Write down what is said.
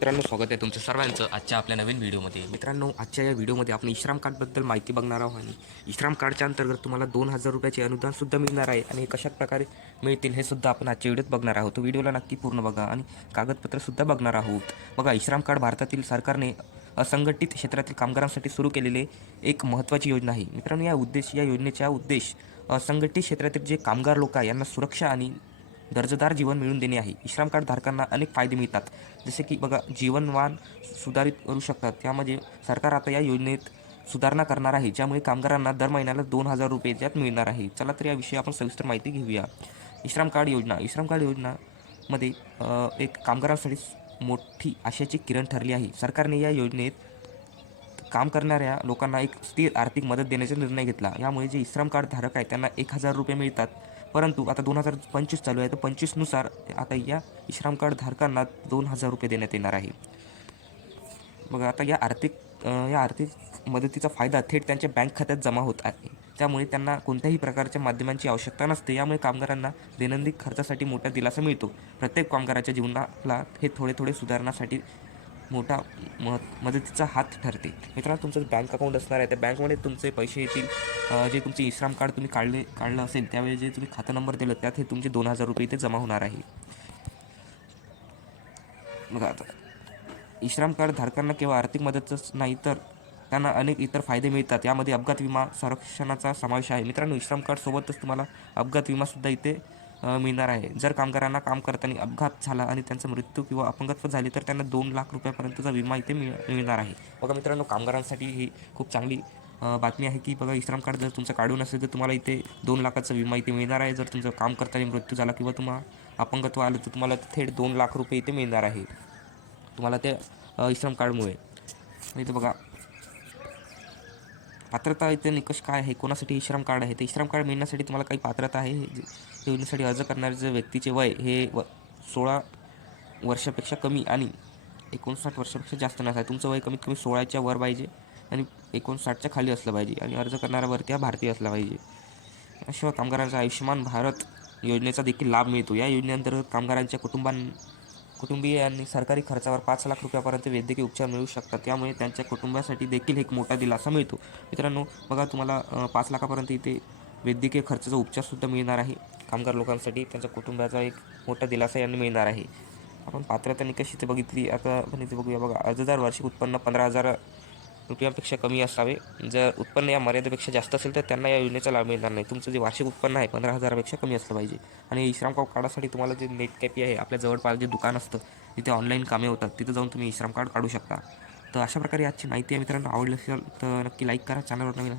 मित्रांनो स्वागत आहे तुमचं सर्वांचं आजच्या आपल्या नवीन व्हिडिओमध्ये. मित्रांनो आजच्या या व्हिडिओमध्ये आपण इश्राम कार्डबद्दल माहिती बघणार आहोत आणि इश्राम कार्डच्या अंतर्गत तुम्हाला दोन हजार रुपयाचे अनुदानसुद्धा मिळणार आहे आणि हे कशा प्रकारे मिळतील हे सुद्धा आपण आजच्या व्हिडिओत बघणार आहोत. व्हिडिओला नक्की पूर्ण बघा आणि कागदपत्रसुद्धा बघणार आहोत. बघा इश्राम कार्ड भारतातील सरकारने असंघटित क्षेत्रातील कामगारांसाठी सुरू केलेले एक महत्त्वाची योजना आहे. मित्रांनो या उद्देश या योजनेचा उद्देश असंघटित क्षेत्रातील जे कामगार लोक आहे यांना सुरक्षा आणि दर्जेदार जीवन मिळवून देणे आहे. इश्राम कार्ड धारकांना अनेक फायदे मिळतात. जसे की बघा जीवनमान सुधारित करू शकतात. त्यामध्ये सरकार आता या योजनेत सुधारणा करणार आहे ज्यामुळे कामगारांना दर महिन्याला दोन हजार रुपये त्यात मिळणार आहे. चला तर याविषयी आपण सविस्तर माहिती घेऊया. इश्राम कार्ड योजना. इश्राम कार्ड योजनामध्ये एक कामगारांसाठी मोठी आशाची किरण ठरली आहे. सरकारने या योजनेत काम करणाऱ्या लोकांना एक स्थिर आर्थिक मदत देण्याचा निर्णय घेतला. यामुळे जे विश्राम कार्ड धारक आहेत त्यांना एक हजार रुपये मिळतात. परंतु आता दोन हजार पंचवीस चालू आहे तर पंचवीसनुसार आता या विश्राम कार्ड धारकांना दोन हजार रुपये देण्यात येणार आहे. बघा आता या आर्थिक या आर्थिक मदतीचा फायदा थेट त्यांच्या बँक खात्यात जमा होत आहे. त्यामुळे त्यांना कोणत्याही प्रकारच्या माध्यमांची आवश्यकता नसते. यामुळे कामगारांना दैनंदिन खर्चासाठी मोठा दिलासा मिळतो. प्रत्येक कामगाराच्या जीवनाला हे थोडे थोडे सुधारण्यासाठी मोठा म मदतीचा हात ठरते. मित्रांनो तुमचं बँक अकाउंट असणार आहे त्या बँकमध्ये तुमचे पैसे येतील. जे तुमचे इश्राम कार्ड तुम्ही काढले काढलं असेल त्यावेळी जे तुम्ही खाता नंबर दिलं त्यात हे तुमचे दोन हजार रुपये इथे जमा होणार आहे. बघा आता. इश्राम कार्ड धारकांना केवळ आर्थिक मदतच नाही तर त्यांना अनेक इतर फायदे मिळतात. यामध्ये अपघात विमा संरक्षणाचा समावेश आहे. मित्रांनो इश्राम कार्डसोबतच तुम्हाला अपघात विमासुद्धा इथे मिळणार आहे. जर कामगारांना काम करताना अपघात झाला आणि त्यांचा मृत्यू किंवा अपंगत्व झाले तर त्यांना दोन लाख रुपयापर्यंतचा विमा इथे मिळ मिळणार आहे. बघा मित्रांनो कामगारांसाठी ही खूप चांगली बातमी आहे की बघा इश्राम कार्ड जर तुमचं काढून असेल तर तुम्हाला इथे दोन लाखाचा विमा इथे मिळणार आहे. जर तुमचं काम करताना मृत्यू झाला किंवा तुम्हाला अपंगत्व आलं तर तुम्हाला थेट दोन लाख रुपये इथे मिळणार आहे. तुम्हाला ते विश्राम कार्डमुळे. इथे बघा पात्रता इथे निकष काय आहे? कोणासाठी इश्रम कार्ड आहे? ते इश्रम कार्ड मिळण्यासाठी तुम्हाला काही पात्रता आहे? हे योजनेसाठी अर्ज करणारे जे व्यक्तीचे वय हे व सोळा वर्षापेक्षा कमी आणि एकोणसाठ वर्षापेक्षा जास्त नसाय तुमचं वय कमीत कमी सोळाच्या वर पाहिजे आणि एकोणसाठच्या खाली असलं पाहिजे आणि अर्ज करणाऱ्यावरती हा भारतीय असला पाहिजे. याशिवाय कामगारांचा आयुष्यमान भारत योजनेचा देखील लाभ मिळतो. या योजनेअंतर्गत कामगारांच्या कुटुंबां कुटुंबीय यांनी सरकारी खर्चावर पाच लाख रुपयापर्यंत वैद्यकीय उपचार मिळू शकतात. त्यामुळे त्यांच्या कुटुंबासाठी देखील एक मोठा दिलासा मिळतो. मित्रांनो बघा तुम्हाला पाच लाखापर्यंत इथे वैद्यकीय खर्चाचा उपचारसुद्धा मिळणार आहे. कामगार लोकांसाठी त्यांच्या कुटुंबाचा एक मोठा दिलासा यांनी मिळणार आहे. आपण पात्रता निकष इथे बघितली. आता आपण इथे बघूया. बघा अर्जदार वार्षिक उत्पन्न पंधरा हजार रुपयापेक्षा कमी असावे. जर उत्पन्न या मर्यादेपेक्षा जास्त असेल तर त्यांना या योजनेचा लाभ मिळणार नाही. तुमचं जे वार्षिक उत्पन्न आहे पंधरा हजारापेक्षा कमी असलं पाहिजे. आणि इश्राम कार्ड काढासाठी तुम्हाला जे नेट कॅपी आहे आपल्या जवळपास जे दुकान असतं तिथे ऑनलाईन कामे होतात तिथं जाऊन तुम्ही इश्राम कार्ड काढू शकता. तर अशा प्रकारे आजची माहिती आहे मित्रांनो. आवडली असेल तर नक्की लाईक करा. चॅनलवर नवीन